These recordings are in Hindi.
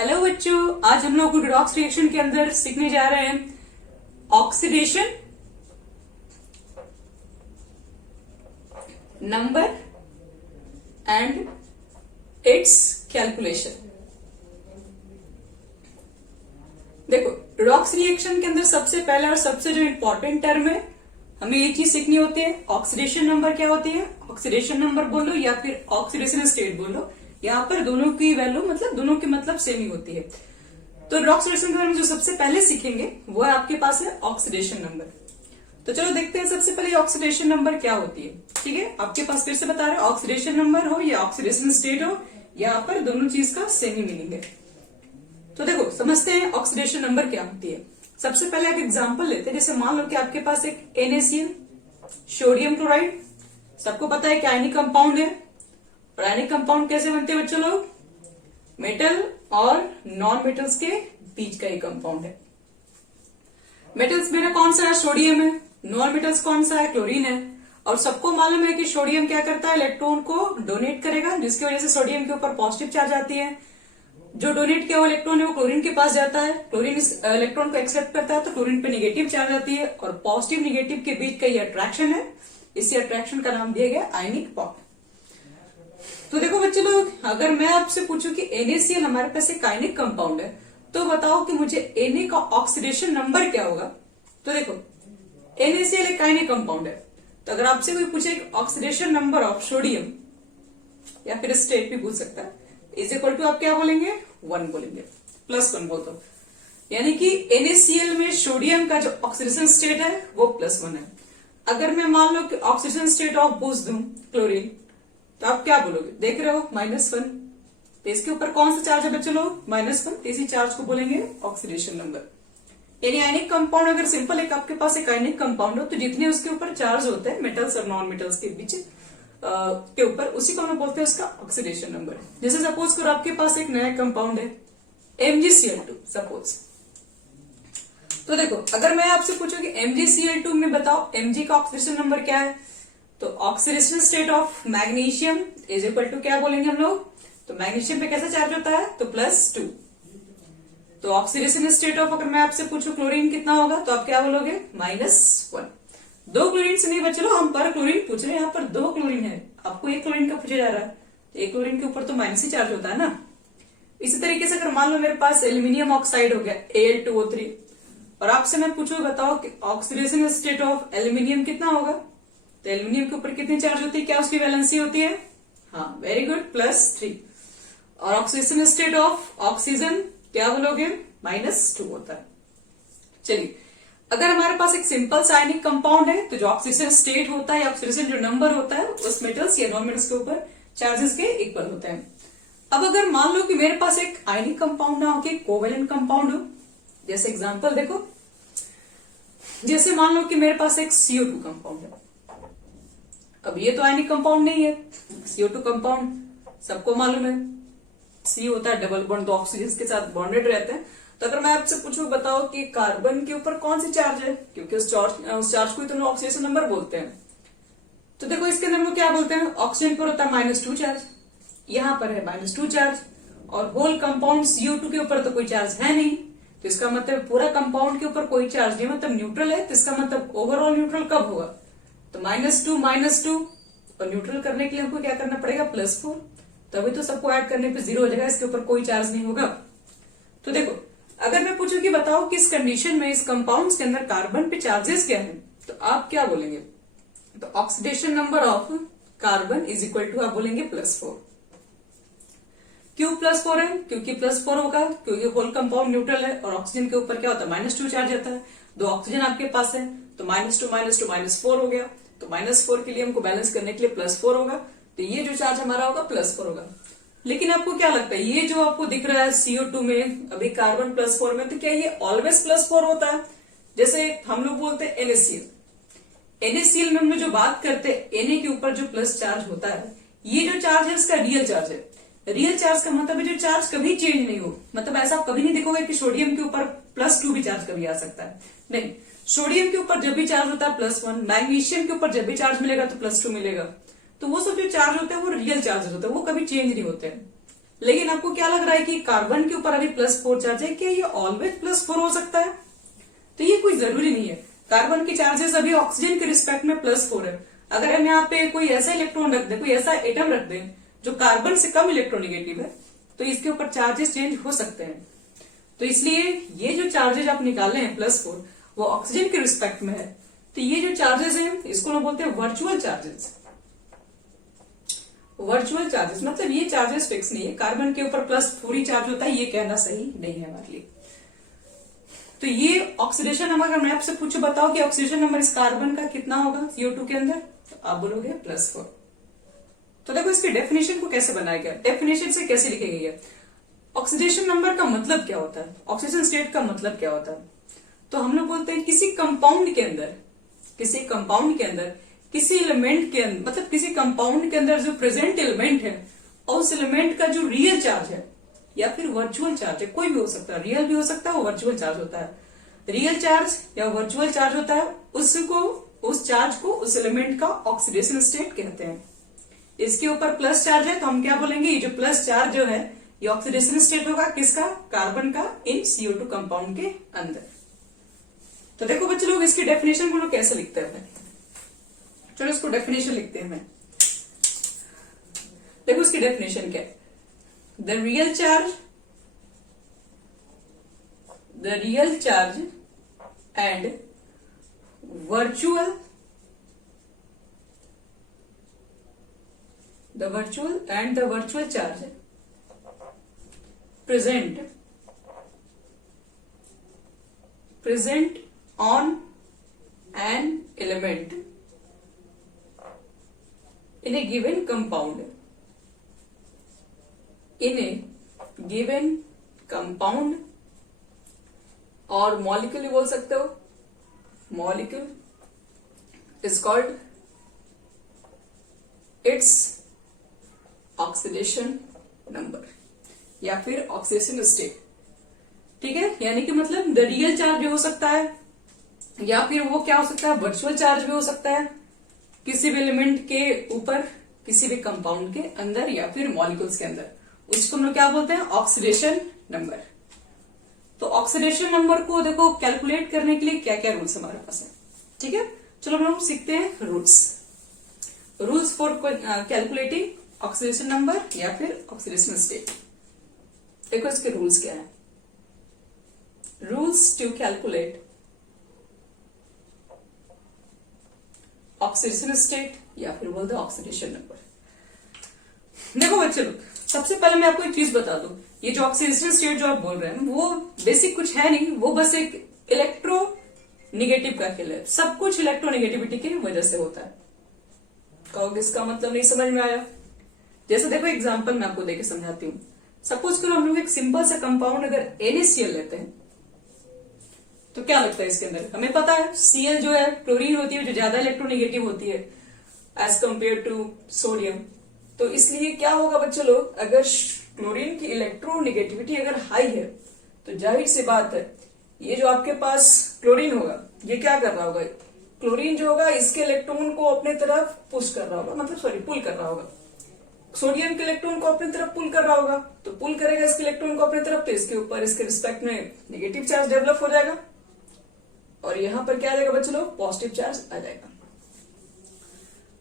हेलो बच्चों, आज हम लोग रिडॉक्स रिएक्शन के अंदर सीखने जा रहे हैं oxidation number and it's calculation. देखो, रिडॉक्स रिएक्शन के अंदर सबसे पहला और सबसे जो इंपॉर्टेंट टर्म है, हमें ये चीज सीखनी होती है। ऑक्सीडेशन नंबर क्या होती है? ऑक्सीडेशन नंबर बोलो या फिर ऑक्सीडेशन स्टेट बोलो, यहाँ पर दोनों की वैल्यू दोनों के मतलब सेम ही होती है। तो रिडॉक्स रिएक्शन के बारे में जो सबसे पहले सीखेंगे वो है आपके पास है ऑक्सीडेशन नंबर। तो चलो देखते हैं सबसे पहले ऑक्सीडेशन नंबर क्या होती है। ठीक है, आपके पास फिर से बता रहे हैं, ऑक्सीडेशन नंबर हो या ऑक्सीडेशन स्टेट हो, यहाँ पर दोनों चीज का सेम ही मीनिंग है। तो देखो समझते हैं ऑक्सीडेशन नंबर क्या होती है। सबसे पहले एक एग्जांपल लेते हैं। जैसे मान लो कि आपके पास एक NaCl सोडियम क्लोराइड, सबको पता है कि आयनिक कंपाउंड है। और आयनिक कंपाउंड कैसे बनते हैं बच्चों लोग? मेटल और नॉन मेटल्स के बीच का ही कंपाउंड है। मेटल्स मेरा कौन सा है? सोडियम है। नॉन मेटल्स कौन सा है? क्लोरीन है। और सबको मालूम है कि सोडियम क्या करता है? इलेक्ट्रॉन को डोनेट करेगा, जिसकी वजह से सोडियम के ऊपर पॉजिटिव चार्ज आती है। जो डोनेट किया हुआ इलेक्ट्रॉन है वो क्लोरीन के पास जाता है, क्लोरीन इस इलेक्ट्रॉन को एक्सेप्ट करता है, तो क्लोरीन पे निगेटिव चार्ज आती है। और पॉजिटिव निगेटिव के बीच का ये अट्रैक्शन है, इसी अट्रैक्शन का नाम दिया गया आयनिक बॉन्ड। तो देखो बच्चे लोग, अगर मैं आपसे पूछूं कि NaCl हमारे पास एक आयनिक कंपाउंड है, तो बताओ कि मुझे Na का ऑक्सीडेशन नंबर क्या होगा। तो देखो, NaCl एक आयनिक कंपाउंड है, तो अगर आपसे कोई पूछे ऑक्सीडेशन नंबर ऑफ सोडियम या फिर स्टेट भी पूछ सकता है, इज इक्वल टू आप क्या बोलेंगे? 1 बोलेंगे, +1 बोल दो। यानी कि NaCl में सोडियम का जो ऑक्सीडेशन स्टेट है वो +1 है। अगर मैं मान लो कि ऑक्सीडेशन स्टेट ऑफ पूछ दूं क्लोरीन, तो आप क्या बोलोगे? देख रहे हो -1, तो इसके ऊपर कौन सा चार्ज है बच्चों लोग? -1। इसी चार्ज को बोलेंगे ऑक्सीडेशन नंबर। यानी आयनिक कंपाउंड अगर सिंपल एक आपके पास एक आयनिक कंपाउंड हो, तो जितने उसके ऊपर चार्ज होते हैं मेटल्स और नॉन मेटल्स के बीच के ऊपर, उसी को हम बोलते हैं उसका ऑक्सीडेशन नंबर। जैसे सपोज करो आपके पास एक नया कंपाउंड है MgCl2 सपोज। तो देखो, अगर मैं आपसे पूछूं कि MgCl2 में बताओ Mg का ऑक्सीडेशन नंबर क्या है, तो oxidation state of magnesium is equal to क्या बोलेंगे हम लोग? तो मैग्नीशियम पे कैसा चार्ज होता है? तो +2। तो ऑक्सीडेशन स्टेट ऑफ अगर मैं आपसे पूछूं क्लोरीन कितना होगा, तो आप क्या बोलोगे? -1। 2 क्लोरीन से नहीं बच्चों, हम पर क्लोरीन पूछ रहे हैं, यहाँ पर 2 क्लोरीन है, आपको 1 क्लोरीन का पूछा जा रहा है, तो 1 क्लोरीन के ऊपर तो माइनस ही चार्ज होता है ना। इसी तरीके से अगर मान लो मेरे पास एल्यूमिनियम ऑक्साइड हो गया Al2O3, और आपसे मैं पूछूं बताओ कि ऑक्सीडेशन स्टेट ऑफ एल्यूमिनियम कितना होगा, तो एल्यूमिनियम के ऊपर कितनी चार्ज होती है? क्या उसकी वैलेंसी होती है? हाँ, वेरी गुड, +3। और ऑक्सीडेशन स्टेट ऑफ ऑक्सीजन क्या बोलोगे? -2 होता है। चलिए, अगर हमारे पास एक सिंपल सा आयनिक कंपाउंड है, तो जो ऑक्सीडेशन स्टेट होता है, ऑक्सीडेशन जो नंबर होता है, उस मेटल्स या नॉन मेटल्स के ऊपर चार्जेस के इक्वल होते हैं। अब अगर मान लो कि मेरे पास एक आयनिक कंपाउंड ना हो कि कोवेलेंट कंपाउंड हो, जैसे एग्जांपल देखो, जैसे मान लो कि मेरे पास एक CO2 कंपाउंड है। अब ये तो आयनिक कंपाउंड नहीं है, CO2 कंपाउंड सबको मालूम है, C होता है डबल बॉन्ड, दो ऑक्सीजन के साथ बॉन्डेड रहते हैं। तो अगर मैं आपसे पूछूं बताओ कि कार्बन के ऊपर कौन सी चार्ज है, क्योंकि उस चार्ज को ही तो लोग ऑक्सीडेशन नंबर बोलते हैं। तो देखो, इसके अंदर लोग क्या बोलते हैं? ऑक्सीजन पर होता है -2 चार्ज, यहाँ पर है -2 चार्ज, और होल कंपाउंड CO2 के ऊपर तो कोई चार्ज है नहीं, तो इसका मतलब पूरा कंपाउंड के ऊपर कोई चार्ज नहीं, मतलब न्यूट्रल है। तो इसका मतलब ओवरऑल न्यूट्रल कब होगा? तो -2 और न्यूट्रल करने के लिए हमको क्या करना पड़ेगा? +4, तभी तो सबको ऐड करने पे 0 हो जाएगा, इसके ऊपर कोई चार्ज नहीं होगा। तो देखो, अगर मैं पूछूं कि बताओ कि इस कंडीशन में इस कंपाउंड्स के अंदर कार्बन पे चार्जेस क्या है, तो आप क्या बोलेंगे? तो oxidation number of carbon is equal to आप बोलेंगे +4। क्यों +4 है? क्योंकि +4 होगा क्योंकि होल कंपाउंड न्यूट्रल है, और ऑक्सीजन के ऊपर क्या होता है? -2 चार्ज आता है। 2 ऑक्सीजन आपके पास है, तो -2 हो गया, तो -4 के लिए हमको बैलेंस करने के लिए +4 होगा, तो ये जो चार्ज हमारा होगा +4 होगा। लेकिन आपको क्या लगता है, ये जो आपको दिख रहा है CO2 में, अभी कार्बन +4 में, तो क्या ये ऑलवेज +4 होता है? जैसे हम लोग बोलते हैं NaCl में हम लोग जो बात करते हैं Na के ऊपर जो प्लस चार्ज होता है, ये जो चार्ज है इसका रियल चार्ज है। रियल चार्ज का मतलब है जो चार्ज कभी चेंज नहीं हो, मतलब ऐसा आप कभी नहीं देखोगे कि सोडियम के ऊपर +2 भी चार्ज कभी आ सकता है, नहीं। सोडियम के ऊपर जब भी चार्ज होता है +1, मैग्नीशियम के ऊपर जब भी चार्ज मिलेगा तो +2 मिलेगा। तो वो सब जो चार्ज होते हैं वो रियल चार्ज होते हैं, वो कभी चेंज नहीं होते हैं। लेकिन आपको क्या लग रहा है कि कार्बन के ऊपर अभी +4 चार्ज है, क्या ये ऑलवेज +4 हो सकता है? तो ये कोई जरूरी नहीं है। कार्बन के चार्जेस अभी ऑक्सीजन के रिस्पेक्ट में +4 है। अगर हम यहाँ पे कोई ऐसा इलेक्ट्रॉन रख दें, कोई ऐसा एटम रख दें जो कार्बन से कम इलेक्ट्रोनेगेटिव है, तो इसके ऊपर चार्जेस चेंज हो सकते हैं। तो इसलिए ये जो चार्जेस आप निकाले हैं +4, वो ऑक्सीजन के रिस्पेक्ट में है। तो ये जो चार्जेस हैं इसको हम बोलते हैं वर्चुअल चार्जेस। वर्चुअल चार्जेस मतलब ये चार्जेस फिक्स नहीं है, कार्बन के ऊपर +4 ही चार्ज होता है, ये कहना सही नहीं है हमारे लिए। तो ये ऑक्सीडेशन नंबर, अगर मैं आपसे पूछूं बताओ कि ऑक्सीडेशन नंबर इस कार्बन का कितना होगा CO2 के अंदर, तो आप बोलोगे +4। तो देखो इसकी डेफिनेशन को कैसे बनाया गया, डेफिनेशन से कैसे लिखी गई है। ऑक्सीडेशन नंबर का मतलब क्या होता है, ऑक्सीजन स्टेट का मतलब क्या होता है। तो हम लोग बोलते हैं किसी कंपाउंड के अंदर किसी एलिमेंट के अंदर, मतलब किसी कंपाउंड के अंदर जो प्रेजेंट एलिमेंट है और उस एलिमेंट का जो रियल चार्ज है या फिर वर्चुअल चार्ज है, कोई भी हो सकता है, रियल भी हो सकता है, वो वर्चुअल चार्ज होता है। रियल चार्ज या वर्चुअल चार्ज होता है, उस चार्ज को उस एलिमेंट का ऑक्सीडेशन स्टेट कहते हैं। इसके ऊपर प्लस चार्ज है तो हम क्या बोलेंगे, ये जो प्लस चार्ज जो है ये ऑक्सीडेशन स्टेट होगा किसका, कार्बन का, इन CO2 कंपाउंड के अंदर। तो देखो बच्चे लोग इसकी डेफिनेशन को लोग कैसे लिखते हैं, चलो इसको डेफिनेशन लिखते हैं। मैं देखो इसकी डेफिनेशन क्या है, the real charge and virtual charge present on an element in a given compound और मॉलिक्यूल बोल सकते हो, molecule is called its oxidation number या फिर ऑक्सीडेशन स्टेट। ठीक है, यानी कि मतलब द रियल चार्ज भी हो सकता है या फिर वो क्या हो सकता है, वर्चुअल चार्ज भी हो सकता है किसी भी एलिमेंट के ऊपर, किसी भी कंपाउंड के अंदर या फिर मॉलिक्यूल्स के अंदर। उसको हम लोग क्या बोलते हैं, ऑक्सीडेशन नंबर। तो ऑक्सीडेशन नंबर को देखो कैलकुलेट करने के लिए क्या क्या रूल्स हमारे पास है। ठीक है, चलो हम लोग सीखते हैं rules for calculating oxidation number या फिर ऑक्सीडेशन स्टेट। देखो इसके रूल्स क्या है, rules to calculate oxidation state या फिर बोल दो ऑक्सीडेशन नंबर। देखो बच्चे लोग, सबसे पहले मैं आपको एक चीज बता दूं, ये जो ऑक्सीडेशन स्टेट जो आप बोल रहे हैं वो बेसिक कुछ है नहीं, वो बस एक इलेक्ट्रोनेगेटिव का खेल है। सब कुछ इलेक्ट्रोनेगेटिविटी की वजह से होता है। कहोगे इसका मतलब नहीं समझ में आया। जैसे देखो एग्जांपल मैं आपको देके समझाती हूँ। सपोज करो हम लोग एक सिंपल सा कंपाउंड अगर NaCl लेते हैं तो क्या लगता है इसके अंदर, हमें पता है Cl जो है क्लोरीन होती है जो ज्यादा इलेक्ट्रोनेगेटिव होती है एज कंपेयर टू सोडियम। तो इसलिए क्या होगा बच्चों लोग, अगर क्लोरीन की इलेक्ट्रोनेगेटिविटी अगर हाई है तो जाहिर सी बात है ये जो आपके पास क्लोरीन होगा ये क्या कर रहा होगा, क्लोरीन जो होगा इसके इलेक्ट्रॉन को अपने तरफ पुश कर रहा होगा, मतलब पुल कर रहा होगा। सोडियम के इलेक्ट्रॉन को अपनी तरफ पुल कर रहा होगा, तो पुल करेगा इसके इलेक्ट्रॉन को अपनी तरफ, तो इसके ऊपर इसके रिस्पेक्ट में नेगेटिव चार्ज डेवलप हो जाएगा और यहां पर क्या आ जाएगा बच्चों लोग, पॉजिटिव चार्ज आ जाएगा।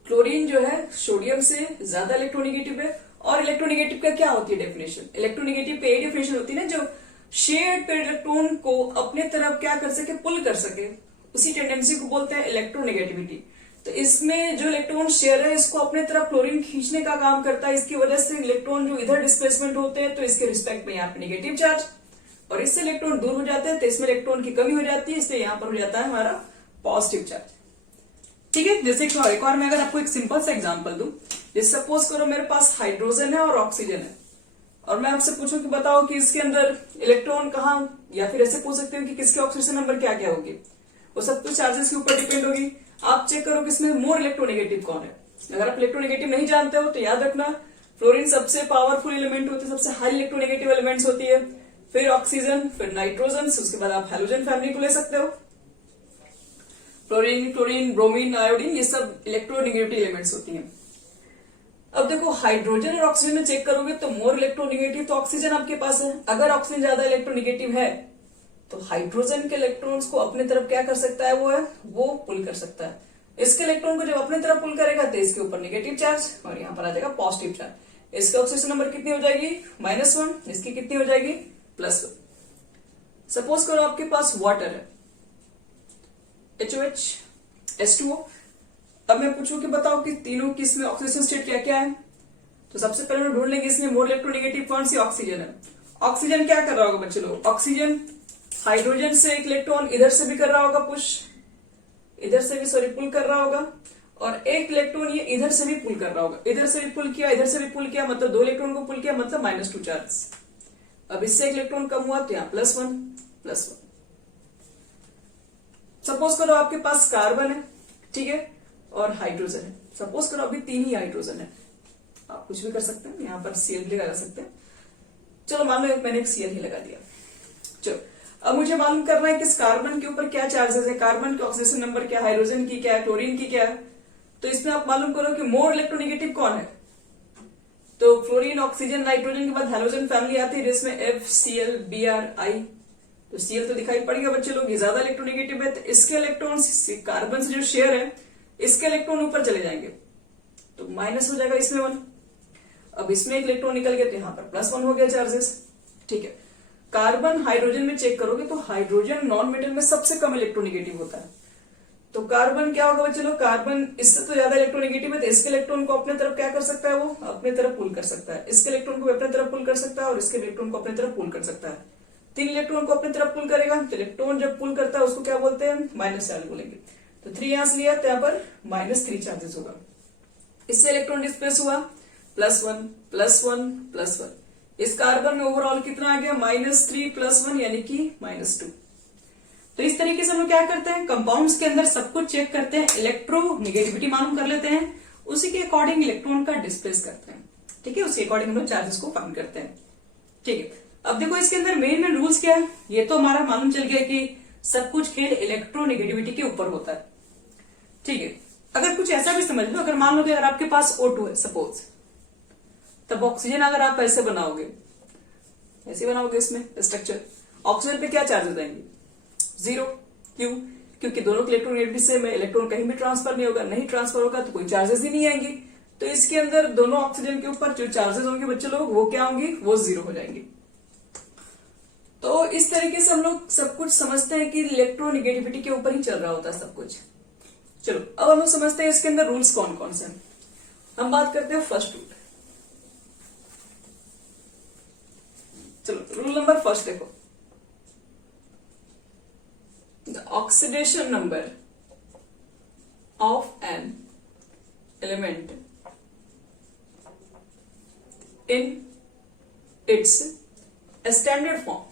क्लोरीन जो है सोडियम से ज्यादा इलेक्ट्रोनेगेटिव है। और इलेक्ट्रोनेगेटिव का क्या होती है डेफिनेशन, इलेक्ट्रोनेगेटिव का ये डेफिनेशन होती है ना, जो शेयर्ड पेयर इलेक्ट्रॉन को अपने तरफ क्या कर सके, पुल कर सके, उसी टेंडेंसी को बोलते हैं इलेक्ट्रोनेगेटिविटी। तो इसमें जो इलेक्ट्रॉन शेयर है इसको अपने तरफ क्लोरीन खींचने का काम करता है, इसकी वजह से इलेक्ट्रॉन जो इधर डिस्प्लेसमेंट होते हैं तो इसके रिस्पेक्ट में यहाँ पे नेगेटिव चार्ज, और इससे इलेक्ट्रॉन दूर हो जाते हैं तो इसमें इलेक्ट्रॉन की कमी हो जाती है, इसलिए यहाँ पर हो जाता है हमारा पॉजिटिव चार्ज। ठीक है, जैसे एक और मैं अगर आपको एक सिंपल सा एग्जांपल दूं, जैसे सपोज करो मेरे पास हाइड्रोजन है और ऑक्सीजन है और मैं आपसे पूछूं कि बताओ कि इसके अंदर इलेक्ट्रॉन कहाँ, या फिर ऐसे पूछ सकते हो कि किसके ऑक्सीजन नंबर क्या क्या होगी, वो सब कुछ चार्जेस के ऊपर डिपेंड होगी। आप चेक करो कि इसमें मोर इलेक्ट्रोनेगेटिव कौन है। अगर आप इलेक्ट्रोनेगेटिव नहीं जानते हो तो याद रखना फ्लोरीन सबसे पावरफुल एलिमेंट होती है, सबसे हाई इलेक्ट्रोनेगेटिव एलिमेंट्स होती है, फिर ऑक्सीजन, फिर नाइट्रोजन, उसके बाद आप हैलोजन फैमिली को ले सकते हो। फ्लोरीन, क्लोरीन, ब्रोमीन, आयोडीन, ये सब इलेक्ट्रोनेगेटिव एलिमेंट्स होती हैं। अब देखो हाइड्रोजन और ऑक्सीजन में चेक करोगे तो मोर इलेक्ट्रोनिगेटिव तो ऑक्सीजन आपके पास है। अगर ऑक्सीजन ज्यादा इलेक्ट्रोनिगेटिव है तो हाइड्रोजन के इलेक्ट्रॉन्स को अपने तरफ क्या कर सकता है, वो पुल कर सकता है। इसके इलेक्ट्रॉन को जब अपने तरफ पुल करेगा तो इसके ऊपर नेगेटिव चार्ज और यहाँ पर आ जाएगा पॉजिटिव चार्ज। इसके ऑक्सीजन नंबर कितनी हो जाएगी, -1, इसकी कितनी हो जाएगी, +1। सपोज करो आपके पास वाटर है HOH H2O। अब मैं पूछूं कि बताओ कि तीनों की इसमें ऑक्सीडेशन स्टेट क्या क्या है, तो सबसे पहले हम ढूंढ लेंगे इसमें मोर इलेक्ट्रोनेगेटिव कौन सी, ऑक्सीजन है। ऑक्सीजन क्या कर रहा होगा बच्चे लोग, ऑक्सीजन हाइड्रोजन से एक इलेक्ट्रॉन इधर से भी कर रहा होगा पुश, इधर से भी सॉरी पुल कर रहा होगा, और एक इलेक्ट्रॉन ये इधर से भी पुल कर रहा होगा। इधर से भी पुल किया, इधर से भी पुल किया, मतलब 2 इलेक्ट्रॉन को पुल किया, मतलब -2 चार्ज। अब इससे एक इलेक्ट्रॉन कम हुआ तो यहाँ +1। सपोज करो आपके पास कार्बन है, ठीक है, और हाइड्रोजन है। सपोज करो अभी 3 ही हाइड्रोजन है, आप कुछ भी कर सकते हैं, यहाँ पर Cl भी लगा सकते हैं। चलो मान लो मैंने एक Cl ही लगा दिया। चलो अब मुझे मालूम करना है कि इस कार्बन के ऊपर क्या चार्जेस है, कार्बन के ऑक्सीडेशन नंबर क्या, हाइड्रोजन की क्या है, क्लोरीन की क्या है। तो इसमें आप मालूम करो कि मोर इलेक्ट्रोनेगेटिव कौन है। तो क्लोरीन, ऑक्सीजन, नाइट्रोजन के बाद हैलोजन फैमिली आती है जिसमें FCl Br I। तो Cl तो दिखाई पड़ गया बच्चे लोग, ये ज्यादा इलेक्ट्रोनेगेटिव है, तो इसके इलेक्ट्रॉन कार्बन से जो शेयर है इसके इलेक्ट्रॉन ऊपर चले जाएंगे, तो माइनस हो जाएगा इसमें 1। अब इसमें एक इलेक्ट्रॉन निकल गया तो यहाँ पर +1 हो गया चार्जेस, ठीक है। कार्बन हाइड्रोजन में चेक करोगे तो हाइड्रोजन नॉन मेटल में सबसे कम इलेक्ट्रोनेगेटिव होता है। तो कार्बन क्या होगा बच्चे लोग, कार्बन इससे तो ज्यादा इलेक्ट्रोनेगेटिव है, तो इसके इलेक्ट्रॉन को अपने तरफ क्या कर सकता है, वो अपने तरफ पुल कर सकता है। इसके इलेक्ट्रॉन को अपने तरफ पुल कर सकता है और इसके इलेक्ट्रॉन को अपने तरफ पुल कर सकता है। 3 इलेक्ट्रॉन को अपने तरफ पुल करेगा, तो इलेक्ट्रॉन जब पुल करता है उसको क्या बोलते हैं, माइनस चार्ज बोलेंगे। तो 3 यहां से लिया तो यहाँ पर -3 चार्जेस होगा। इससे इलेक्ट्रॉन डिस्प्लेस हुआ +1 +1 +1। इस कार्बन में ओवरऑल कितना आ गया, -3 +1 यानी कि -2। तो इस तरीके से हम लोग क्या करते हैं, कंपाउंड्स के अंदर सब कुछ चेक करते हैं, इलेक्ट्रोनेगेटिविटी मालूम कर लेते हैं, उसी के अकॉर्डिंग इलेक्ट्रॉन का डिस्प्लेस करते हैं, ठीक है, उसके अकॉर्डिंग हम लोग चार्जेस को फाइंड करते हैं, ठीक है। अब देखो इसके अंदर मेन रूल्स क्या है, ये तो हमारा मालूम चल गया कि सब कुछ खेल इलेक्ट्रोनेगेटिविटी के ऊपर होता है, ठीक है। अगर कुछ ऐसा भी समझ लो, अगर मान लो कि अगर आपके पास O2 है सपोज, तब ऑक्सीजन अगर आप ऐसे बनाओगे, ऐसे बनाओगे इसमें स्ट्रक्चर, ऑक्सीजन पे क्या चार्जेस आएंगे, 0। क्यों, क्योंकि दोनों के इलेक्ट्रोनेगेटिविटी सेम है, इलेक्ट्रॉन कहीं भी ट्रांसफर नहीं होगा, नहीं ट्रांसफर होगा तो कोई चार्जेस ही नहीं आएंगे। तो इसके अंदर दोनों ऑक्सीजन के ऊपर जो चार्जेस होंगे बच्चे लोग, वो क्या होंगे, वो 0 हो जाएंगे। तो इस तरीके से हम लोग सब कुछ समझते हैं कि इलेक्ट्रोनेगेटिविटी के ऊपर ही चल रहा होता है सब कुछ। चलो अब हम लोग समझते हैं इसके अंदर रूल्स कौन कौन से हैं। हम बात करते हैं फर्स्ट रूल। चलो रूल नंबर फर्स्ट देखो, the oxidation number of an element in its standard form,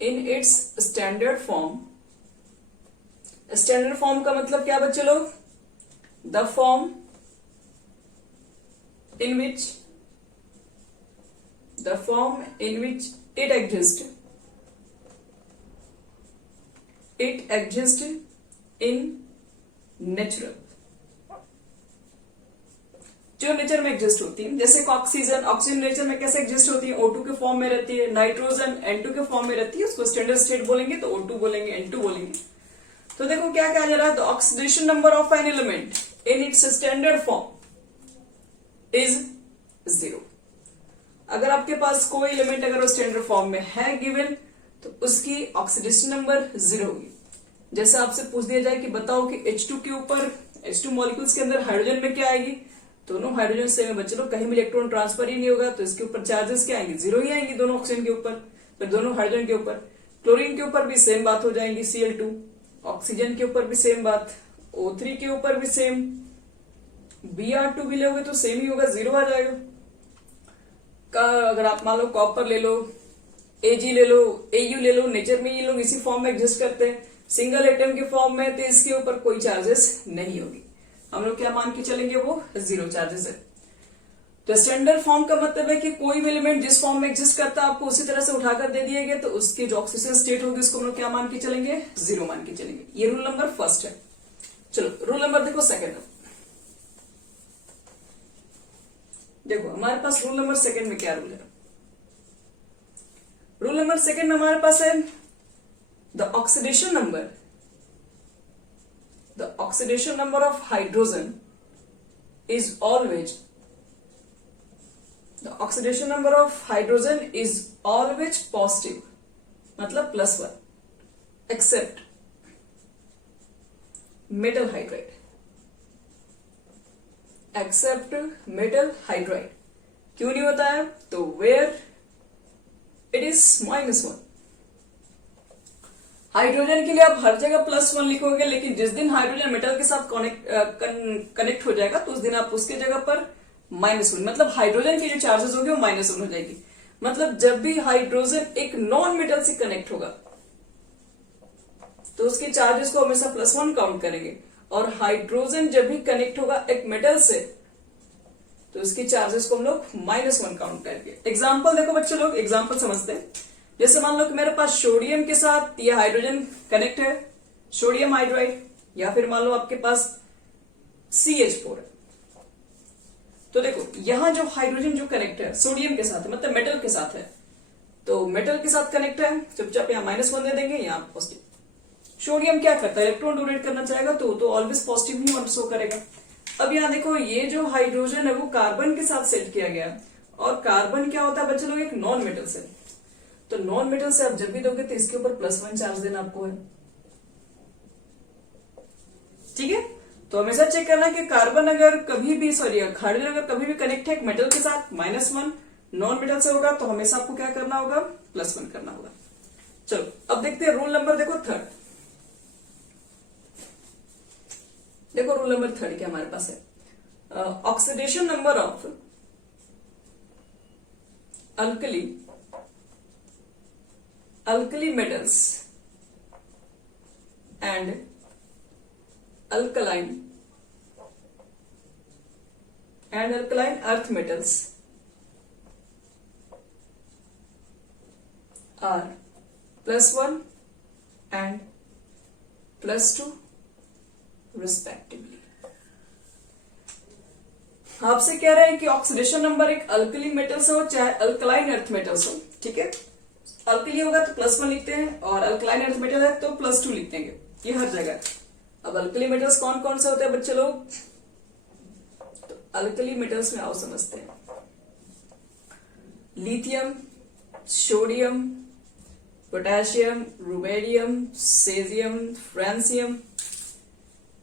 in its standard form. Standard form का मतलब क्या बच्चे लोग, the form in which it exists in natural, जो नेचर में एग्जिस्ट होती है। जैसे ऑक्सीजन नेचर में कैसे एग्जिस्ट होती है, O2 के फॉर्म में रहती है, नाइट्रोजन N2 के फॉर्म में रहती है, उसको स्टैंडर्ड स्टेट बोलेंगे तो O2 बोलेंगे, N2 बोलेंगे। तो देखो क्या कहा जा रहा है, the oxidation number of an element in its standard form is 0। अगर आपके पास कोई एलिमेंट अगर वो स्टैंडर्ड फॉर्म में है गिवन, तो उसकी ऑक्सीडेशन नंबर 0 होगी। जैसे आपसे पूछ दिया जाए कि बताओ कि H2 के ऊपर, H2 मॉलिक्यूल्स के अंदर हाइड्रोजन में क्या आएगी, दोनों हाइड्रोजन सेम है बच्चे लोग, कहीं भी इलेक्ट्रॉन ट्रांसफर ही नहीं होगा, तो इसके ऊपर चार्जेस क्या आएंगे, 0 ही आएंगे दोनों ऑक्सीजन के ऊपर, फिर दोनों हाइड्रोजन के ऊपर। क्लोरीन के ऊपर भी सेम बात हो जाएंगी, Cl2। ऑक्सीजन के ऊपर भी सेम बात, O3 के ऊपर भी सेम, Br2 भी लोगे तो सेम ही होगा, 0 आ जाएगा। अगर आप मान लो कॉपर ले लो, Ag ले लो, Au ले लो, नेचर में ये लोग इसी फॉर्म में एग्जिस्ट करते हैं, सिंगल एटम के फॉर्म में, तो इसके ऊपर कोई चार्जेस नहीं होगी। हम लोग क्या मान के चलेंगे, वो 0 चार्जेस है। तो स्टैंडर्ड फॉर्म का मतलब है कि कोई भी एलिमेंट जिस फॉर्म में एग्जिस्ट करता है आपको उसी तरह से उठाकर दे दिया गया, तो उसकी जो ऑक्सीजन स्टेट होगी उसको हम लोग क्या मान के चलेंगे, 0 मान के चलेंगे। ये रूल नंबर फर्स्ट है। चलो रूल नंबर देखो सेकंड। देखो हमारे पास रूल नंबर सेकंड में क्या रूल है। रूल नंबर सेकंड में हमारे पास है the oxidation number of hydrogen is always positive, मतलब +1 एक्सेप्ट मेटल हाइड्राइड। क्यों नहीं होता है? तो वेयर इट इज -1। हाइड्रोजन के लिए आप हर जगह +1 लिखोगे, लेकिन जिस दिन हाइड्रोजन मेटल के साथ कनेक्ट हो जाएगा तो उस दिन आप उसके जगह पर -1, मतलब हाइड्रोजन की जो चार्जेस होंगे वो -1 हो जाएगी। मतलब जब भी हाइड्रोजन एक नॉन मेटल से कनेक्ट होगा तो उसके चार्जेस को हमेशा +1 काउंट करेंगे, और हाइड्रोजन जब भी कनेक्ट होगा एक मेटल से तो उसके चार्जेस को हम लोग -1 काउंट करेंगे। एग्जाम्पल देखो बच्चे लोग, एग्जाम्पल समझते हैं। जैसे मान लो कि मेरे पास सोडियम के साथ ये हाइड्रोजन कनेक्ट है, सोडियम हाइड्राइड, या फिर मान लो आपके पास CH4 है। तो देखो यहां जो हाइड्रोजन जो कनेक्ट है सोडियम के साथ है, मतलब मेटल के साथ है, तो मेटल के साथ कनेक्ट है, चुपचाप यहाँ -1 दे देंगे, यहाँ पॉजिटिव। सोडियम क्या करता है? इलेक्ट्रॉन डोनेट करना चाहेगा तो ऑलवेज पॉजिटिव ही शो करेगा। अब यहाँ देखो ये जो हाइड्रोजन है वो कार्बन के साथ सेट किया गया, और कार्बन क्या होता है बच्चे लोग? एक नॉन मेटल से। तो नॉन मेटल से आप जब भी दोगे तो इसके ऊपर +1 चार्ज देना आपको है, ठीक है। तो हमेशा चेक करना कि कार्बन अगर कभी भी हाइड्रोजन अगर कभी भी कनेक्ट है एक मेटल के साथ -1, नॉन मेटल से होगा तो हमेशा आपको क्या करना होगा? +1 करना होगा। चलो अब देखते हैं रूल नंबर देखो थर्ड। देखो रूल नंबर थर्ड क्या हमारे पास है? Oxidation number of alkali metals and alkaline earth metals are +1 and +2 respectively. आपसे कह रहे हैं कि ऑक्सीडेशन नंबर एक अल्कली मेटल्स हो चाहे अल्कलाइन अर्थ मेटल्स हो, ठीक है। अल्कली होगा तो +1 लिखते हैं, और अल्कलाइन अर्थ मेटल है तो +2 लिखते हैं, ये हर जगह। अब अल्कली मेटल्स कौन कौन से होते हैं बच्चे लोग? तो अल्कली मेटल्स में आओ समझते हैं। Lithium, sodium, potassium, rubidium, caesium, francium.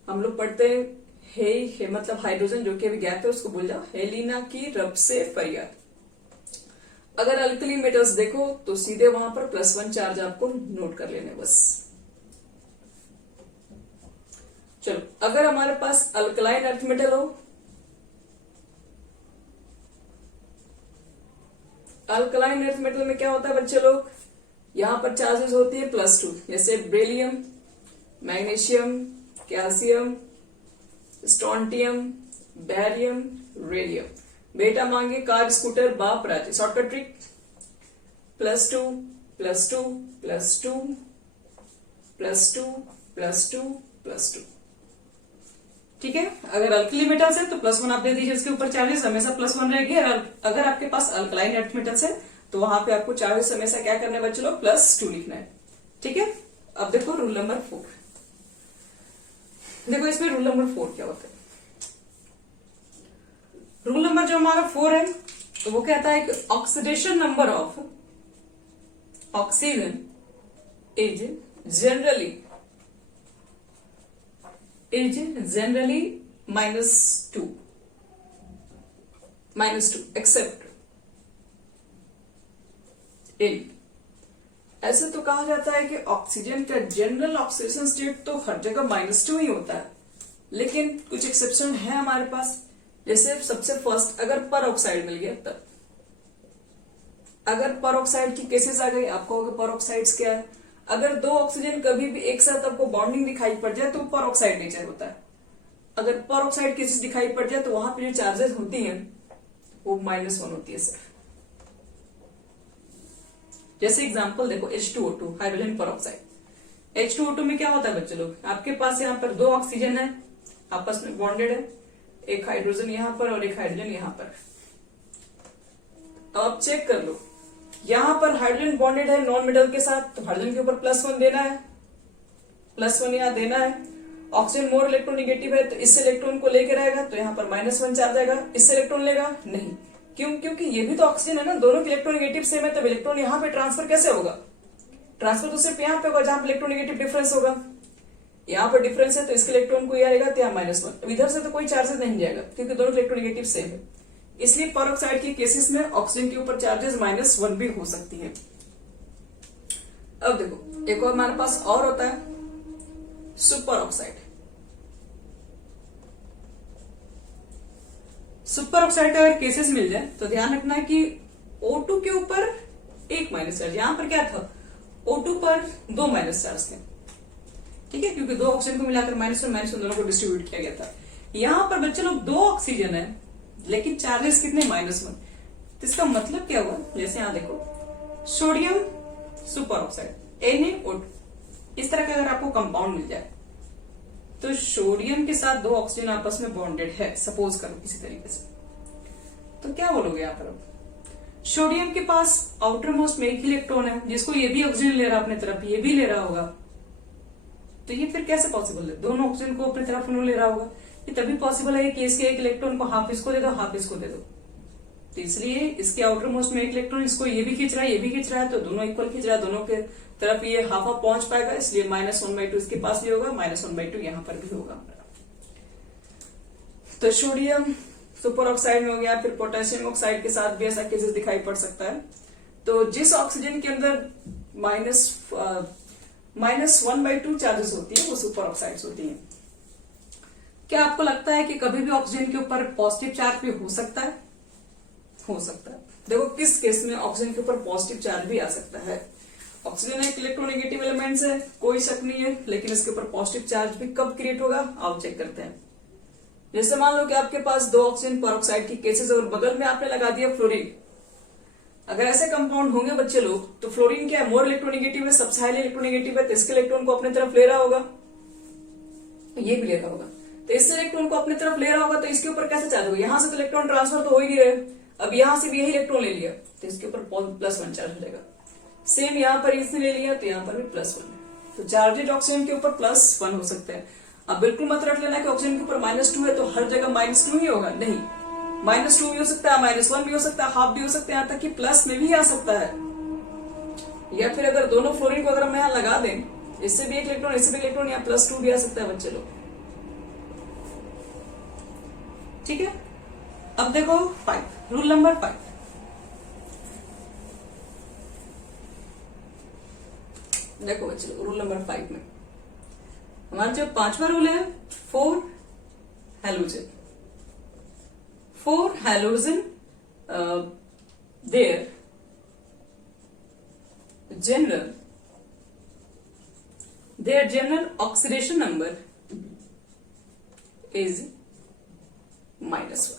हम लोग पढ़ते हैं हे मतलब हाइड्रोजन जो कि अभी गैप है उसको भूल जाओ, हेलिना की रब से फरियाद। अगर अल्कली मेटल्स देखो तो सीधे वहां पर +1 चार्ज आपको नोट कर लेने बस। चलो अगर हमारे पास अल्कलाइन अर्थ मेटल हो, अल्कलाइन अर्थ मेटल में क्या होता है बच्चे लोग? यहां पर चार्जेस होती है +2, जैसे beryllium, magnesium, calcium, strontium, barium, radium. बेटा मांगे कार, स्कूटर, बाप राजे। शॉर्टकट ट्रिक +2 +2 +2 +2 +2 +2, ठीक है। अगर अल्कली मेटल्स है तो +1 आप दे दीजिए, इसके ऊपर चार्जेस हमेशा +1 रहेगी। अगर आपके पास अल्कलाइन अर्थ मेटल्स है तो वहां पे आपको चार्जेस हमेशा क्या करना है बच्चे लोग? +2 लिखना है, ठीक है। अब देखो रूल नंबर 4। देखो इसमें रूल नंबर 4 क्या होता है? रूल नंबर जो हमारा 4 है तो वो कहता है कि oxidation number of oxygen is generally -2 accept इन। ऐसे तो कहा जाता है कि ऑक्सीजन का जनरल ऑक्सीडेशन स्टेट तो हर जगह -2 ही होता है, लेकिन कुछ एक्सेप्शन है हमारे पास। जैसे सबसे फर्स्ट अगर पर ऑक्साइड मिल गया तब, अगर पर ऑक्साइड की केसेस आ गई, आपको पर ऑक्साइड्स क्या है? अगर दो ऑक्सीजन कभी भी एक साथ आपको बॉन्डिंग दिखाई पड़ जाए तो पर ऑक्साइड नेचर होता है। अगर पर ऑक्साइड केसेस दिखाई पड़ जाए तो वहां पे जो चार्जेस होती हैं वो -1 होती है सिर्फ। जैसे एग्जांपल देखो H2O2 हाइड्रोजन पर ऑक्साइड। H2O2 में क्या होता है बच्चे लोग? आपके पास यहाँ पर दो ऑक्सीजन है, आपस में बॉन्डेड है, एक हाइड्रोजन यहाँ पर और एक हाइड्रोजन यहाँ पर। अब आप चेक कर लो, यहां पर हाइड्रोजन बॉन्डेड है नॉन मेटल के साथ, तो हाइड्रोजन के ऊपर +1 देना है, +1 यहां देना है। ऑक्सीजन मोर इलेक्ट्रोनिगेटिव है, तो इससे इलेक्ट्रॉन को लेकर आएगा, तो यहाँ पर -1 चार्ज आएगा। इससे इलेक्ट्रॉन लेगा नहीं, क्यों? क्योंकि ये भी तो ऑक्सीजन है ना, दोनों के इलेक्ट्रोनिगेटिव सेम है, तब इलेक्ट्रॉन यहाँ पे ट्रांसफर कैसे होगा? ट्रांसफर तो सिर्फ यहाँ पे होगा जहां पर इलेक्ट्रोनिगेटिव डिफरेंस होगा। यहाँ पर डिफरेंस है तो इसके इलेक्ट्रॉन को ये आएगा, तो यहाँ -1। इधर से तो कोई चार्जेस नहीं जाएगा क्योंकि दोनों के इलेक्ट्रोनिगेटिव सेम है। इसलिए पेरोक्साइड के केसेस में ऑक्सीजन के ऊपर चार्जेस -1 भी हो सकती है। अब देखो, एक और हमारे पास और होता है सुपर ऑक्साइड। सुपर ऑक्साइड का अगर केसेस मिल जाए तो ध्यान रखना है कि O2 के ऊपर 1 माइनस चार्ज, यहां पर क्या था, O2 पर 2 माइनस चार्ज थे, ठीक है, क्योंकि 2 ऑक्सीजन को मिलाकर -1 दोनों को डिस्ट्रीब्यूट किया गया था। यहां पर बच्चे लोग 2 ऑक्सीजन है लेकिन चार्जेस कितने, -1। तो इसका मतलब क्या हुआ, जैसे यहां देखो सोडियम सुपर ऑक्साइड Na2, इस तरह का अगर आपको कंपाउंड मिल जाए तो सोडियम के साथ 2 ऑक्सीजन आपस में बॉन्डेड है, सपोज करो किसी तरीके से, तो क्या बोलोगे यहां पर? सोडियम के पास आउटर मोस्ट में एक इलेक्ट्रॉन है जिसको ये भी ऑक्सीजन ले रहा अपने तरफ, ये भी ले रहा होगा, तो ये फिर कैसे पॉसिबल है? दोनों ऑक्सीजन को अपनी तरफ ले रहा होगा, ये तभी पॉसिबल है कि इसके एक इलेक्ट्रॉन को हाफ इसको दे दो, हाफ इसको दे दो। तो इसलिए इसके आउटर मोस्ट में एक इलेक्ट्रॉन, इसको ये भी खींच रहा है, ये भी खींच रहा है, तो दोनों इक्वल खींच रहा है, दोनों के तरफ ये हाफ पहुंच पाएगा, इसलिए -1/2 इसके पास भी होगा, -1/2 यहां पर भी होगा। तो सोडियम सुपर ऑक्साइड में हो गया। फिर पोटेशियम ऑक्साइड के साथ भी ऐसा केसेस दिखाई पड़ सकता है। तो जिस ऑक्सीजन के अंदर -1/2 चार्जेस होती है वो सुपर ऑक्साइड्स होती हैं। क्या आपको लगता है कि कभी भी ऑक्सीजन के ऊपर पॉजिटिव चार्ज भी हो सकता है? हो सकता है। देखो किस केस में ऑक्सीजन के ऊपर पॉजिटिव चार्ज भी आ सकता है। ऑक्सीजन एक इलेक्ट्रोनेगेटिव एलिमेंट है, कोई शक नहीं है, लेकिन इसके ऊपर पॉजिटिव चार्ज भी कब क्रिएट होगा आप चेक करते हैं। जैसे मान लो कि आपके पास 2 ऑक्सीजन पेरोक्साइड की केसेस और बगल में आपने लगा दिया फ्लोरीन। अगर ऐसे कंपाउंड होंगे बच्चे लोग, तो फ्लोरीन क्या है, मोर इलेक्ट्रोनेगेटिव है, सबसे हाईली इलेक्ट्रोनेगेटिव है, तो इसके इलेक्ट्रॉन को अपनी तरफ ले रहा होगा, ये भी ले रहा होगा, तो इससे इलेक्ट्रॉन को अपनी तरफ ले रहा होगा, तो इसके ऊपर कैसे चार्ज होगा? यहां से तो इलेक्ट्रॉन ट्रांसफर तो हो ही नहीं रहे, अब यहां से भी यही इलेक्ट्रॉन ले लिया तो इसके ऊपर +1 चार्ज हो जाएगा। सेम यहां पर इसने ले लिया तो यहां पर भी +1 है, तो चार्जेड ऑक्सीजन के ऊपर +1 हो सकते हैं। अब बिल्कुल मत रख लेना कि ऑक्सीजन के ऊपर -2 है तो हर जगह -2 ही होगा, नहीं, -2 भी हो सकता है, -1 भी हो सकता है, हाफ भी हो सकता है, यहाँ तक कि प्लस में भी आ सकता है। या फिर अगर दोनों फ्लोरीन को अगर हम यहाँ लगा दें, इससे भी एक इलेक्ट्रॉन, इससे भी इलेक्ट्रॉन, यहाँ +2 भी आ सकता है बच्चे लोग, ठीक है। अब देखो 5, रूल नंबर 5, देखो बच्चे लोग रूल नंबर 5 में हमारा जो 5वां रूल है 4 halogen. 4 halogen their general oxidation number is -1।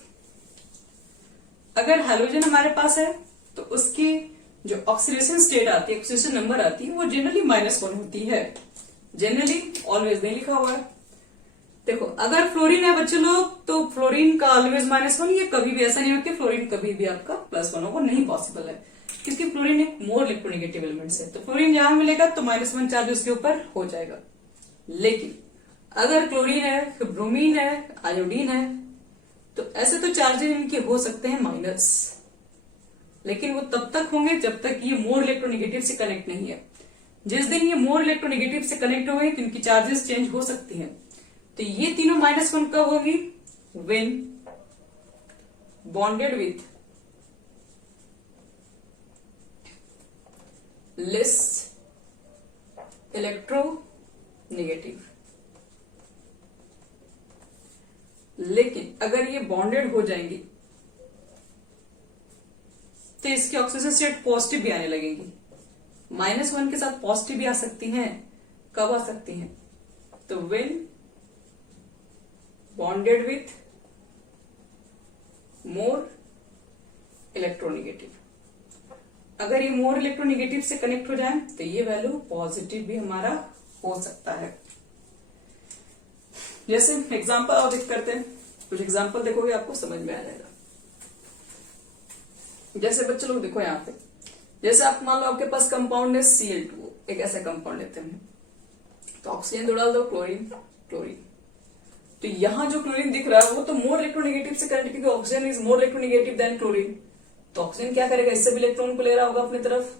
अगर हैलोजन हमारे पास है तो उसकी जो ऑक्सीडेशन स्टेट आती है, ऑक्सीडेशन नंबर आती है, वो जनरली -1 होती है। जनरली ऑलवेज नहीं लिखा हुआ है। देखो अगर फ्लोरीन है बच्चे लोग तो फ्लोरीन का ऑलवेज -1, ये कभी भी ऐसा नहीं होता फ्लोरीन कभी भी आपका +1 होगा, नहीं पॉसिबल है, क्योंकि फ्लोरीन एक मोर इलेक्ट्रोनेगेटिव एलिमेंट है, तो फ्लोरीन जहां मिलेगा तो -1 चार्ज उसके ऊपर हो जाएगा। लेकिन अगर क्लोरीन है, ब्रोमीन है, आयोडीन है, तो ऐसे तो चार्जेस इनके हो सकते हैं माइनस, लेकिन वो तब तक होंगे जब तक ये मोर इलेक्ट्रोनेगेटिव से कनेक्ट नहीं है। जिस दिन ये मोर इलेक्ट्रोनेगेटिव से कनेक्ट हो गए तो इनकी चार्जेस चेंज हो सकती हैं। तो ये तीनों -1 कब होगी? When bonded with less electronegative. लेकिन अगर ये बॉन्डेड हो जाएंगी तो इसकी ऑक्सीजन स्टेट पॉजिटिव भी आने लगेगी। -1 के साथ पॉजिटिव भी आ सकती हैं। कब आ सकती हैं? तो when bonded with more electronegative. अगर ये मोर इलेक्ट्रोनेगेटिव से कनेक्ट हो जाए तो ये वैल्यू पॉजिटिव भी हमारा हो सकता है। जैसे एग्जांपल और करते हैं, कुछ एग्जांपल देखोगे आपको समझ में आ जाएगा। जैसे बच्चे लोग देखो यहाँ पे, जैसे आप मान लो आपके पास कंपाउंड है Cl2, एक ऐसा कंपाउंड लेते हैं, तो ऑक्सीजन दो डाल दो, क्लोरीन क्लोरीन, तो यहाँ जो क्लोरीन दिख रहा है वो तो मोर इलेक्ट्रोनेगेटिव से करंट, क्योंकि oxygen is more electronegative than chlorine. तो ऑक्सीजन क्या करेगा, इससे भी इलेक्ट्रॉन को ले रहा होगा अपनी तरफ,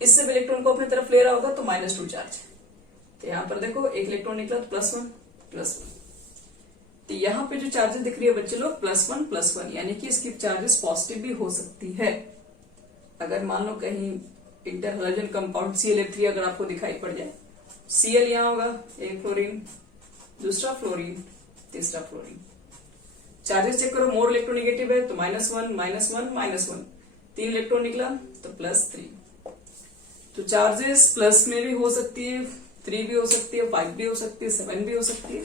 इससे भी इलेक्ट्रॉन को अपनी तरफ ले रहा होगा, तो -2 चार्ज। तो यहाँ पर देखो एक इलेक्ट्रॉन निकला तो +1 तो यहाँ पे जो चार्जेस दिख रही है बच्चे लोग +1 यानी कि इसकी चार्जेस पॉजिटिव भी हो सकती है। अगर मान लो कहीं इंटर हैलोजन कंपाउंड Cl3 अगर आपको दिखाई पड़ जाए, Cl यहाँ होगा, एक फ्लोरीन, दूसरा फ्लोरीन, तीसरा फ्लोरीन, चार्जेस चेक करो, मोर इलेक्ट्रोनेगेटिव है तो -1 3 इलेक्ट्रॉन निकला तो +3। तो चार्जेस प्लस में भी हो सकती है, 3 भी हो सकती है, 5 भी हो सकती है, 7 भी हो सकती है।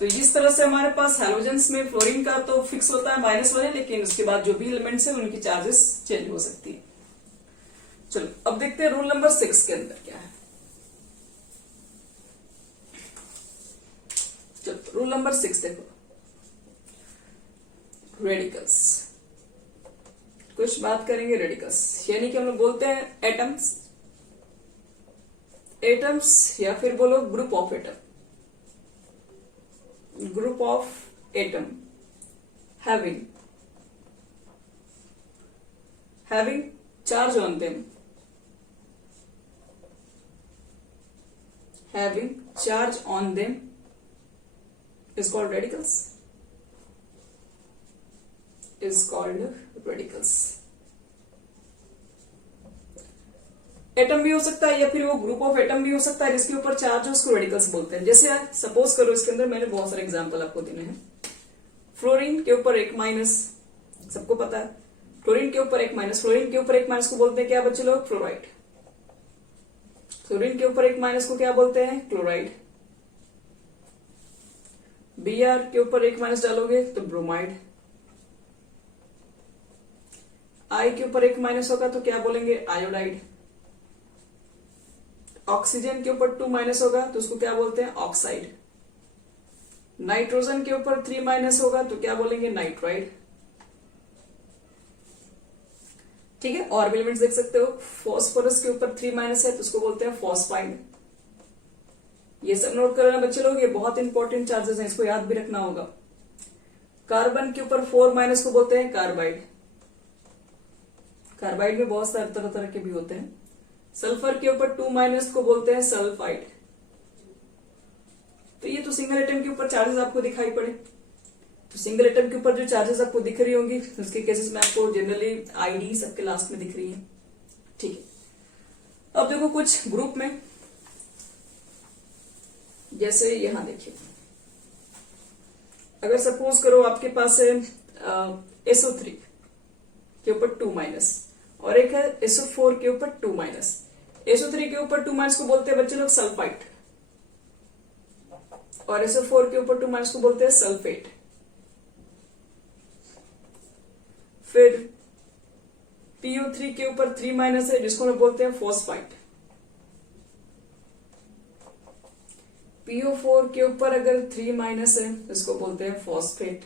तो इस तरह से हमारे पास हैलोजेंस में फ्लोरीन का तो फिक्स होता है -1, लेकिन उसके बाद जो भी एलिमेंट्स है उनकी चार्जेस चेंज हो सकती है। चलो अब देखते हैं रूल नंबर 6 के अंदर क्या है। चलो रूल नंबर 6 देखो, रेडिकल्स, कुछ बात करेंगे रेडिकल्स, यानी कि हम लोग बोलते हैं एटम्स या फिर बोलो group of atom, group of atom having charge on them, is called radicals, atom भी हो सकता है या फिर वो ग्रुप ऑफ एटम भी हो सकता है जिसके ऊपर चार्ज है, उसको रेडिकल्स बोलते हैं। जैसे सपोज करो इसके अंदर मैंने बहुत सारे एग्जांपल आपको देने हैं। फ्लोरीन के ऊपर एक माइनस, सबको पता है, क्लोरीन के ऊपर एक माइनस, फ्लोरीन के ऊपर एक माइनस को बोलते हैं क्या बच्चे लोग, फ्लोराइड। क्लोरीन के ऊपर एक माइनस को क्या बोलते हैं, क्लोराइड। Br के ऊपर एक माइनस डालोगे तो ब्रोमाइड। I के ऊपर एक माइनस होगा तो क्या बोलेंगे, आयोडाइड। ऑक्सीजन के ऊपर 2 माइनस होगा तो उसको क्या बोलते हैं, ऑक्साइड। नाइट्रोजन के ऊपर 3 माइनस होगा तो क्या बोलेंगे, नाइट्राइड। ठीक है, और भी एलिमेंट्स देख सकते हो, फॉस्फोरस के ऊपर 3 माइनस है तो उसको बोलते हैं फॉस्फाइड। ये सब नोट कर लेना बच्चे लोग, ये बहुत इंपॉर्टेंट चार्जेस हैं, इसको याद भी रखना होगा। कार्बन के ऊपर 4 माइनस को बोलते हैं कार्बाइड। कार्बाइड में बहुत सारे तरह तरह के भी होते हैं। सल्फर के ऊपर 2 माइनस को बोलते हैं सल्फाइड। तो ये तो सिंगल एटम के ऊपर चार्जेस आपको दिखाई पड़े, तो सिंगल एटम के ऊपर जो चार्जेस आपको दिख रही होंगी उसके केसेस में आपको जनरली आईडी सबके लास्ट में दिख रही है। ठीक है, अब देखो कुछ ग्रुप में, जैसे यहां देखिए, अगर सपोज करो आपके पास है SO3 के ऊपर 2 माइनस और एक है SO4 के ऊपर 2 माइनस। SO3 के ऊपर 2 माइनस को बोलते हैं बच्चे लोग सल्फाइड और SO4 के ऊपर 2 माइनस को बोलते हैं सल्फेट। फिर PO3 के ऊपर 3 माइनस है जिसको हम बोलते हैं फॉस्फाइड। PO4 के ऊपर अगर 3 माइनस है इसको बोलते हैं फॉस्फेट।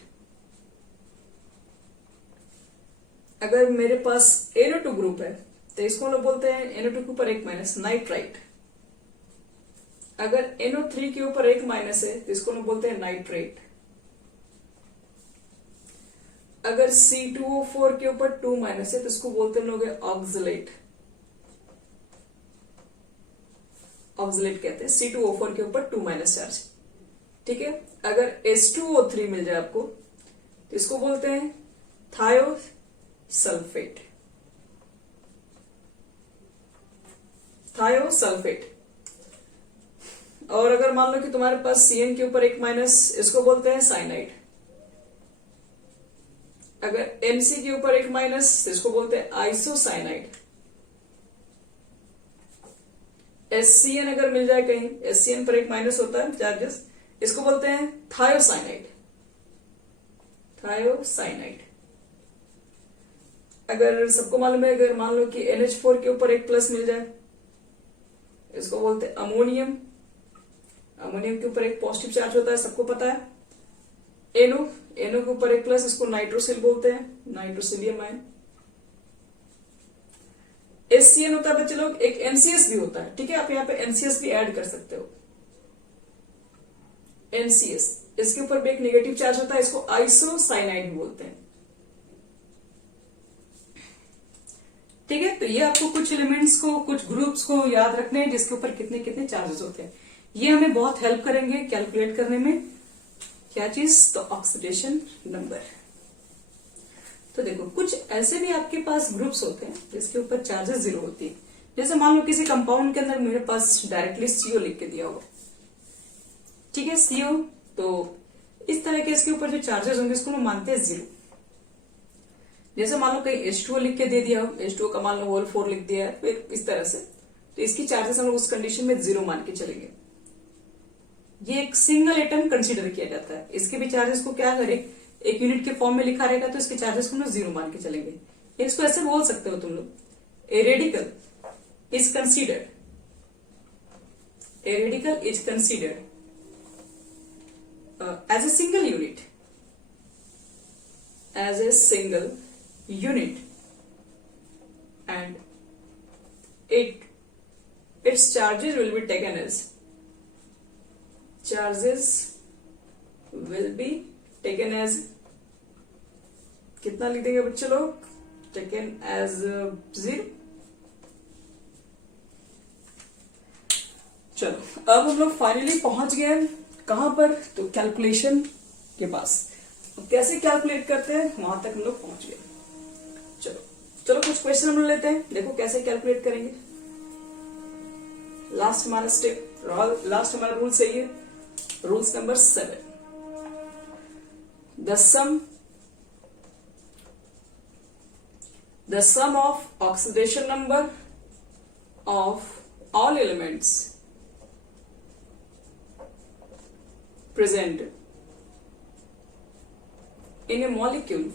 अगर मेरे पास NO2 ग्रुप है तो इसको हम लोग बोलते हैं NO2 के ऊपर 1 माइनस, नाइट्राइट। अगर NO3 के ऊपर 1 माइनस है तो इसको हम लोग बोलते हैं नाइट्रेट। अगर C2O4 के ऊपर 2 माइनस है तो इसको बोलते हैं लोग ऑक्सलेट। ऑक्सलेट कहते हैं C2O4 के ऊपर 2 माइनस चार्ज। ठीक है, अगर H2O3 मिल जाए आपको तो इसको बोलते हैं थायोसल्फेट। और अगर मान लो कि तुम्हारे पास CN के ऊपर 1 माइनस, इसको बोलते हैं साइनाइड। अगर MC के ऊपर 1 माइनस तो इसको बोलते हैं आइसोसाइनाइड। SCN अगर मिल जाए कहीं, SCN पर 1 माइनस होता है चार्जेस, इसको बोलते हैं थायोसाइनाइड। अगर सबको मालूम है, अगर मान लो कि NH4 के ऊपर 1 प्लस मिल जाए, इसको बोलते हैं अमोनियम। अमोनियम के ऊपर 1 पॉजिटिव चार्ज होता है, सबको पता है। NO के ऊपर 1 प्लस, इसको नाइट्रोसिल बोलते हैं, नाइट्रोसिलियम आयन। HCN होता है बच्चे लोग, एक NCS भी होता है, ठीक है, आप यहाँ पे NCS भी ऐड कर सकते हो। NCS, इसके ऊपर भी एक नेगेटिव चार्ज होता है, इसको आइसोसाइनाइड बोलते हैं, ठीक है। तो ये आपको कुछ एलिमेंट्स को, कुछ ग्रुप्स को याद रखने हैं जिसके ऊपर कितने कितने चार्जेस होते हैं। ये हमें बहुत हेल्प करेंगे कैलकुलेट करने में। क्या चीज? तो ऑक्सीडेशन नंबर। तो देखो कुछ ऐसे भी आपके पास ग्रुप्स होते हैं जिसके ऊपर चार्जेस 0 होती है। जैसे मान लो किसी कंपाउंड के अंदर मेरे पास डायरेक्टली CO लिख के दिया हुआ, ठीक है, CO, तो इस तरह के इसके ऊपर जो चार्जेस होंगे इसको हम मानते हैं 0। जैसे मान लो कहीं H2O लिख के दे दिया हो, H2O का मान लो होल 4 लिख दिया है, फिर इस तरह से, तो इसकी चार्जेस हम लोग उस कंडीशन में 0 मान के चलेंगे। ये एक सिंगल एटम कंसीडर किया जाता है, इसके भी चार्जेस को क्या करें, एक यूनिट के फॉर्म में लिखा रहेगा तो इसके चार्जेस को हम लोग 0 मान के चलेंगे। इसको ऐसे बोल सकते हो तुम लोग, a radical is considered, a radical is considered as a single unit, as a single unit, and its charges will be taken as, charges will be taken as, कितना लिख देंगे बच्चे लोग, taken as 0। चलो अब हम लोग फाइनली पहुंच गए कहां पर, तो कैलकुलेशन के पास। कैसे कैलकुलेट करते हैं वहां तक हम लोग पहुंच गए। चलो चलो कुछ क्वेश्चन हम लोग लेते हैं, देखो कैसे कैलकुलेट करेंगे। लास्ट हमारा स्टेप, लास्ट हमारा रूल सही है, rules number 7। The sum of oxidation number of all elements present in a molecule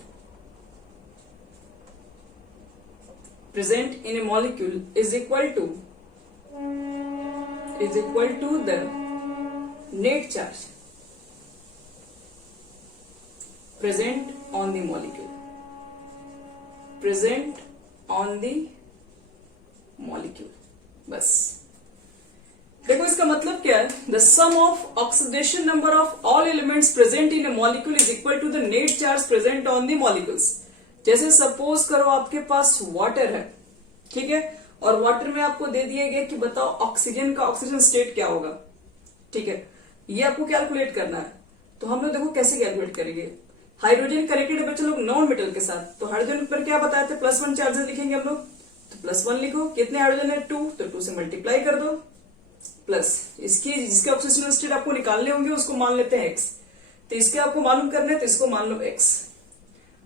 is equal to the net charge present on the molecule, बस। देखो इसका मतलब क्या है, the sum of oxidation number of all elements present in a molecule is equal to the net charge present on the molecules. जैसे सपोज करो आपके पास वाटर है, ठीक है, और वाटर में आपको दे दिया गया कि बताओ ऑक्सीजन का ऑक्सीजन स्टेट क्या होगा, ठीक है, ये आपको कैलकुलेट करना है। तो हम लोग देखो कैसे कैलकुलेट करेंगे। हाइड्रोजन कनेक्टेड है बच्चे लोग नॉन मेटल के साथ, तो हाइड्रोजन पर क्या बताए थे, +1 चार्जेस लिखेंगे हम लोग, तो +1 लिखो। कितने हाइड्रोजन है, 2, तो 2 से मल्टीप्लाई कर दो, प्लस इसकी जिसके ऑक्सीजन स्टेट आपको निकालने होंगे उसको मान लेते हैं x, तो इसके आपको मालूम करना है तो इसको मान लो x।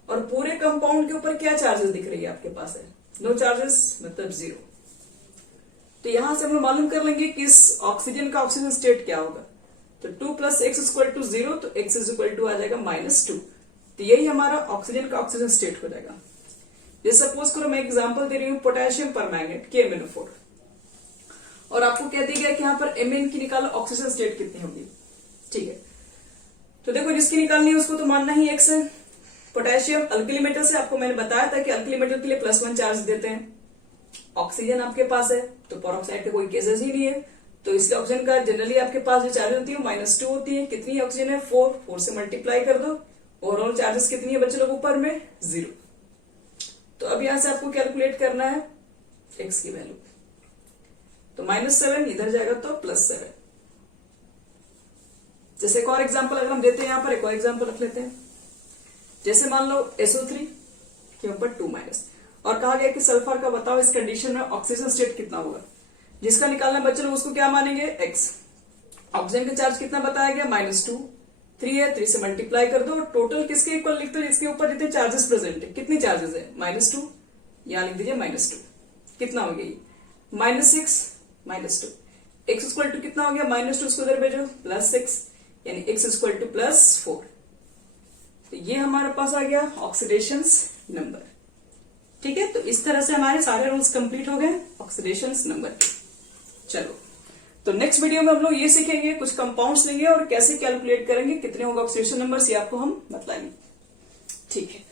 और पूरे कंपाउंड के ऊपर क्या चार्जेस दिख रही है आपके पास है, नो चार्जेस मतलब 0। तो यहां से हम लोग मालूम कर लेंगे कि इस ऑक्सीजन का ऑक्सीजन स्टेट क्या होगा, तो 2 + x = 0, तो x = आ जाएगा -2। तो यही हमारा ऑक्सीजन का ऑक्सीजन स्टेट हो जाएगा। जैसे सपोज करो मैं एग्जांपल दे रही हूं, पोटेशियम परमैंगनेट KMnO4, और आपको कह दिया गया कि यहाँ पर Mn की निकालो ऑक्सीजन स्टेट कितनी होगी, ठीक है। तो देखो जिसकी निकालनी है उसको तो मानना ही x है। पोटेशियम अल्कली मेटल से आपको मैंने बताया था कि अल्कली मेटल के लिए +1 चार्ज देते हैं। ऑक्सीजन आपके पास है तो पेरोक्साइड का कोई केसेस ही नहीं है, तो इसलिए ऑक्सीजन का जनरली आपके पास जो चार्ज होती है -2 होती है। कितनी ऑक्सीजन है, 4 से मल्टीप्लाई कर दो, ओवरऑल चार्जेस कितनी है बच्चे लोग ऊपर में 0। तो अब यहां से आपको कैलकुलेट करना है x की वैल्यू, तो -7 इधर जाएगा तो +7। जैसे एक और एग्जांपल अगर हम देते हैं, यहां पर एक और एग्जांपल रख लेते हैं। जैसे मान लो SO3 के ऊपर 2- और कहा गया कि सल्फर का बताओ इस कंडीशन में ऑक्सीजन स्टेट कितना होगा। जिसका निकालना बच्चे लोग उसको क्या मानेंगे, x। ऑक्सीजन का चार्ज कितना बताया गया, -2, 3 है, 3 से मल्टीप्लाई कर दो, टोटल किसके इक्वल लिख दो, जिसके ऊपर जितने चार्जेस प्रेजेंट है। कितनी चार्जेस है, -2, यहां लिख दीजिए -2। कितना हो गया, -6 -2, x = कितना हो गया, -2, उसको इधर भेजो, +6, यानी x = +4। तो ये हमारे पास आ गया ऑक्सीडेशन नंबर, ठीक है। तो इस तरह से हमारे सारे रूल्स कंप्लीट हो गए ऑक्सीडेशन नंबर के। चलो तो नेक्स्ट वीडियो में हम लोग ये सीखेंगे, कुछ कंपाउंड्स लेंगे और कैसे कैलकुलेट करेंगे कितने होगा ऑक्सीडेशन नंबर, ये आपको हम बतलाएंगे, ठीक है।